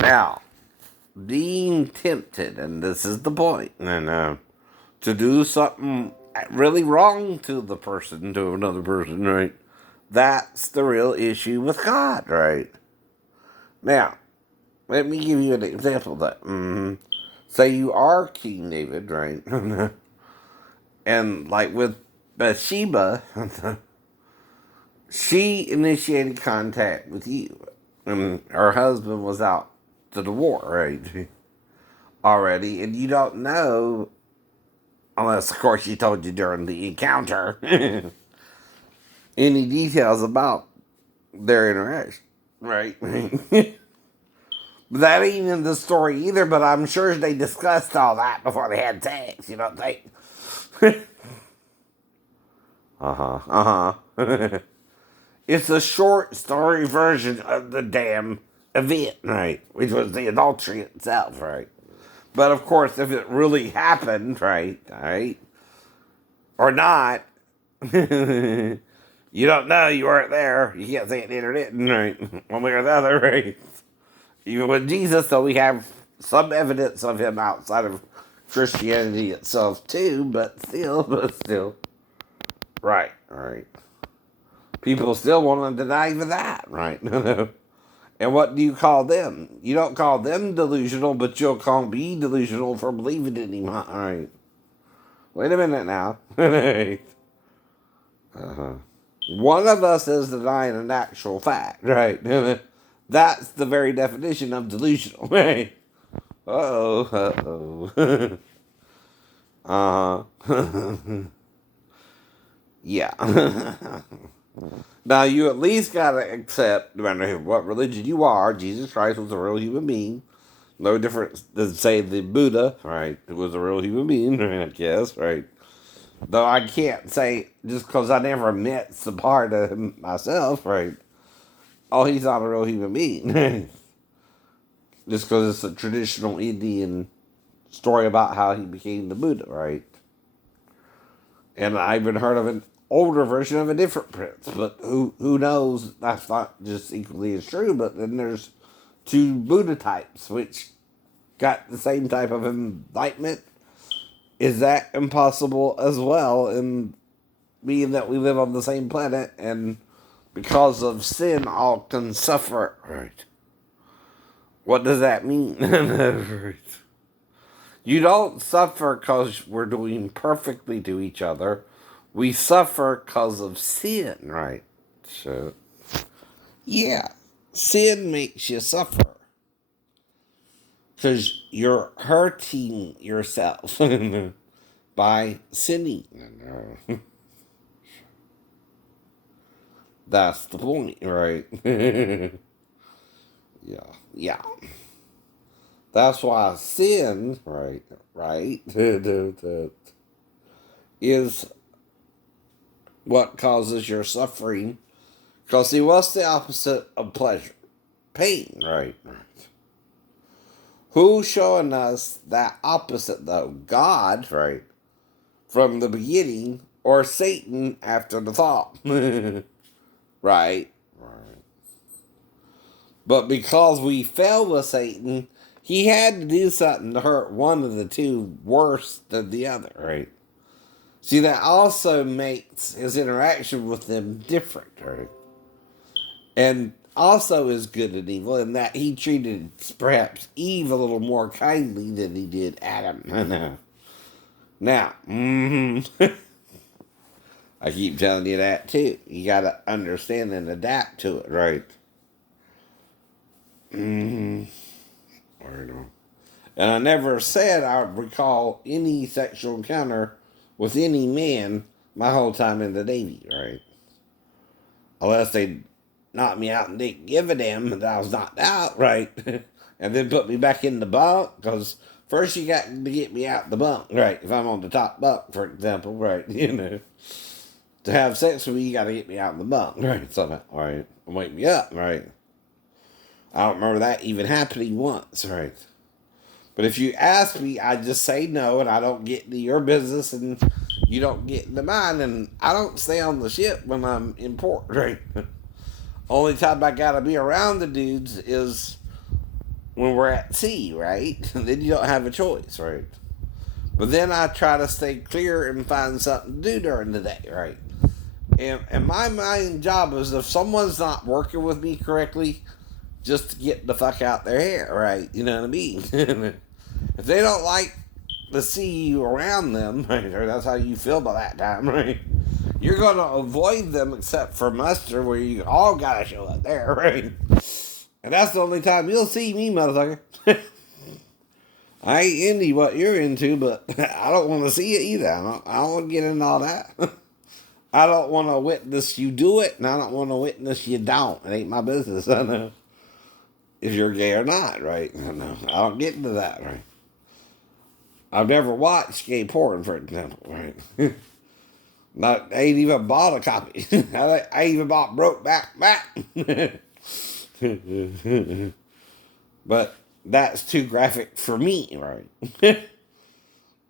Now, being tempted, and this is the point, and to do something really wrong to the person, to another person, right? That's the real issue with God, right? Now, let me give you an example of that. Say you are King David, right? And like with Bathsheba, she initiated contact with you. And her husband was out to the war, right? Already, and you don't know, unless of course she told you during the encounter, any details about their interaction, right? That ain't in the story either, but I'm sure they discussed all that before they had sex, you don't think? It's a short story version of the damn event, right? Which was the adultery itself, right? But of course, if it really happened, right, or not, you don't know, you weren't there. You can't say it did or didn't, right? One way or the other, right? Even with Jesus, though, we have some evidence of him outside of Christianity itself, too, but still. Right. People still want to deny even that, right? And what do you call them? You don't call them delusional, but you'll call me delusional for believing in him, right? Wait a minute now. One of us is denying an actual fact, right? That's the very definition of delusional, right? Uh-oh. Yeah. Now, you at least gotta accept, no matter what religion you are, Jesus Christ was a real human being. No different than, say, the Buddha, right? Who was a real human being, I guess, right? Though I can't say, just because I never met some part of him myself, right? Oh, he's not a real human being. Just because it's a traditional Indian story about how he became the Buddha, right? And I even heard of an older version of a different prince, but who knows? That's not just equally as true. But then there's two Buddha types, which got the same type of enlightenment. Is that impossible as well? In being that we live on the same planet, and because of sin, all can suffer. Right. What does that mean? You don't suffer because we're doing perfectly to each other. We suffer because of sin, right? So, yeah, sin makes you suffer because you're hurting yourself by sinning. That's the point, right? Yeah. That's why sin, right, is what causes your suffering. Because, see, what's the opposite of pleasure? Pain, right? Who's showing us that opposite, though? God, right? From the beginning, or Satan after the fall? Right? But because we fell with Satan, he had to do something to hurt one of the two worse than the other, right? See, that also makes his interaction with them different, right? And also is good and evil in that he treated perhaps Eve a little more kindly than he did Adam. Now, I keep telling you that too. You gotta understand and adapt to it, right? I know. And I never said I recall any sexual encounter with any man my whole time in the Navy, right? Unless they knocked me out and didn't give a damn that I was knocked out, right? And then put me back in the bunk, because first you got to get me out the bunk, right? If I'm on the top bunk, for example, right? To have sex with me, you got to get me out the bunk, right? So, all right, wake me up, right? I don't remember that even happening once, right? But if you ask me, I just say no, and I don't get into your business, and you don't get into mine, and I don't stay on the ship when I'm in port, right? Only time I gotta be around the dudes is when we're at sea, right? Then you don't have a choice, right? But then I try to stay clear and find something to do during the day, right? And my main job is if someone's not working with me correctly, just to get the fuck out their hair, right? You know what I mean? If they don't like to see you around them, right, or that's how you feel by that time, right? You're gonna avoid them except for muster, where you all gotta show up there, right? And that's the only time you'll see me, motherfucker. I ain't into what you're into, but I don't want to see it either. I don't want to get into all that. I don't want to witness you do it, and I don't want to witness you don't. It ain't my business. I know if you're gay or not, right? I know. I don't get into that, right? I've never watched gay porn, for example, right? Not, I ain't even bought a copy. I even bought Brokeback Back. But that's too graphic for me, right?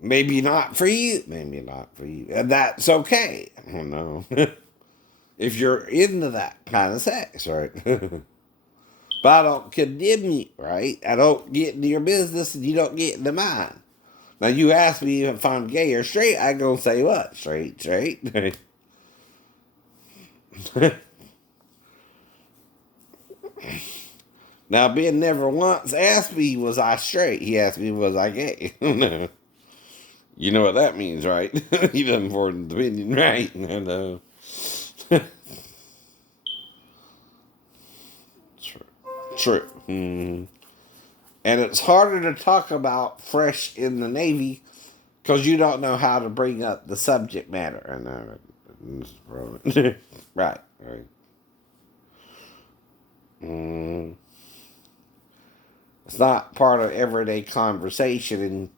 Maybe not for you. Maybe not for you. And that's okay. I don't know. If you're into that kind of sex, right? But I don't condemn you, right? I don't get into your business and you don't get into mine. Now you ask me if I'm gay or straight, I gonna say what? Straight. Now Ben never once asked me was I straight. He asked me was I gay. You know what that means, right? He doesn't form an opinion, right? And true. Mm. And it's harder to talk about fresh in the Navy because you don't know how to bring up the subject matter. I know. Right. Mm. It's not part of everyday conversation, and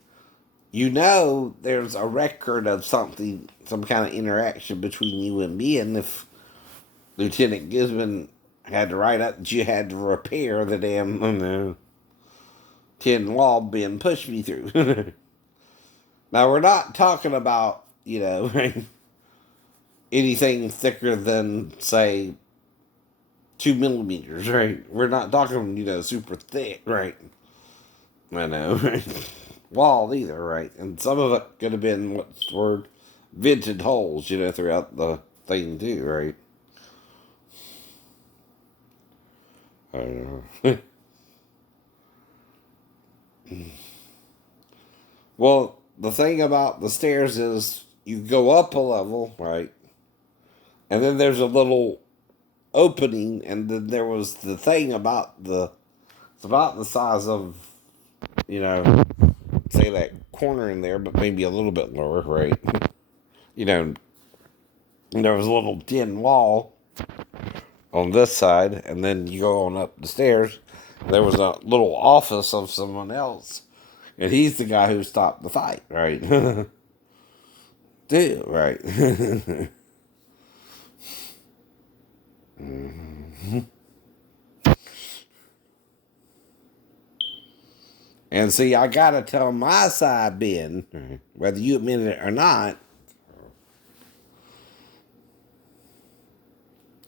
you know there's a record of something, some kind of interaction between you and me, and if Lieutenant Gisman had to write up that you had to repair the damn tin wall being pushed me through. Now we're not talking about, anything thicker than say 2 millimeters, right? We're not talking, super thick, right? I know, right? Wall either, right? And some of it could have been what's the word? Vented holes, throughout the thing too, right? I don't know. Well, the thing about the stairs is you go up a level, right? And then there's a little opening, and then there was the thing about it's about the size of, you know, say that corner in there, but maybe a little bit lower, right? You know, and there was a little tin wall on this side, and then you go on up the stairs. There was a little office of someone else, and he's the guy who stopped the fight, right? Dude, right? And see, I gotta tell my side, Ben, whether you admit it or not,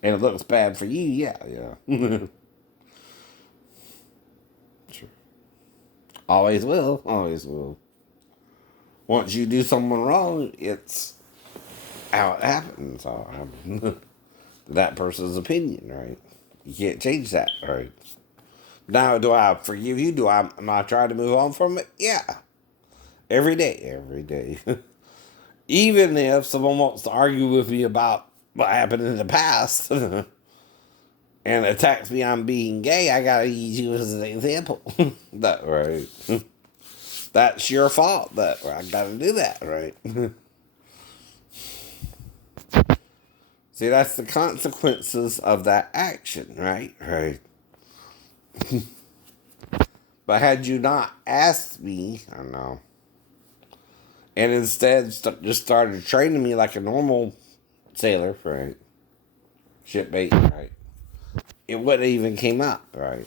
and it looks bad for you, yeah. Sure. Always will, always will. Once you do someone wrong, it's how it happens. How it happens. That person's opinion, right? You can't change that, right? Now, do I forgive you? Am I trying to move on from it? Yeah, every day. Even if someone wants to argue with me about what happened in the past and attacks me on being gay, I gotta use you as an example. That right? That's your fault. That I gotta do that, right? See, that's the consequences of that action, right? Right. But had you not asked me, I don't know, and instead just started training me like a normal sailor, right? Shipmate, right? It wouldn't even came up, right?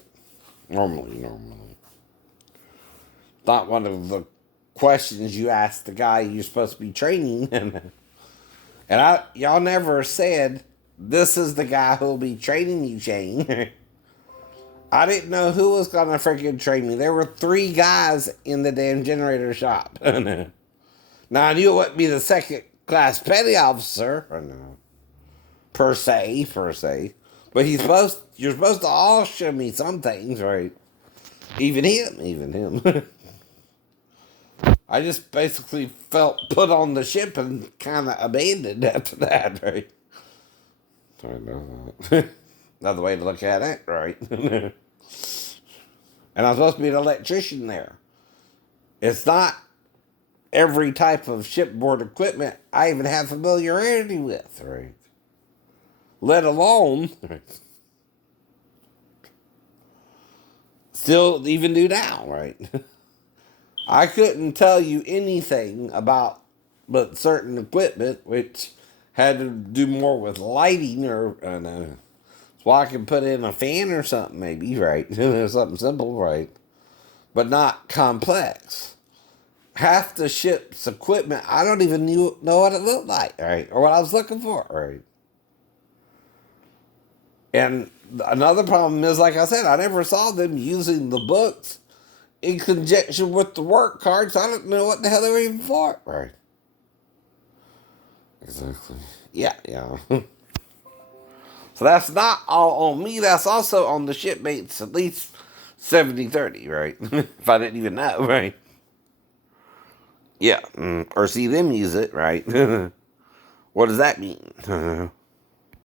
Normally. Not one of the questions you ask the guy you're supposed to be training. And y'all never said, this is the guy who'll be training you, Shane. I didn't know who was gonna freaking train me. There were 3 guys in the damn generator shop. Now I knew it wouldn't be the second class petty officer, per se. But you're supposed to all show me some things, right? Even him. I just basically felt put on the ship and kind of abandoned after that, right? I know that. Another way to look at it, right? And I'm supposed to be an electrician there. It's not every type of shipboard equipment I even have familiarity with, right? Let alone still even do now, right? I couldn't tell you anything about but certain equipment which had to do more with lighting or so I can put in a fan or something maybe, right? Something simple, right? But not complex. Half the ship's equipment, I don't even know what it looked like, right? Or what I was looking for, right? And another problem is, like I said, I never saw them using the books in conjunction with the work cards. I don't know what the hell they were even for, right? Exactly. Yeah, yeah. So that's not all on me. That's also on the shipmates, at least 70-30, right? If I didn't even know, right? Yeah. Or see them use it, right? What does that mean?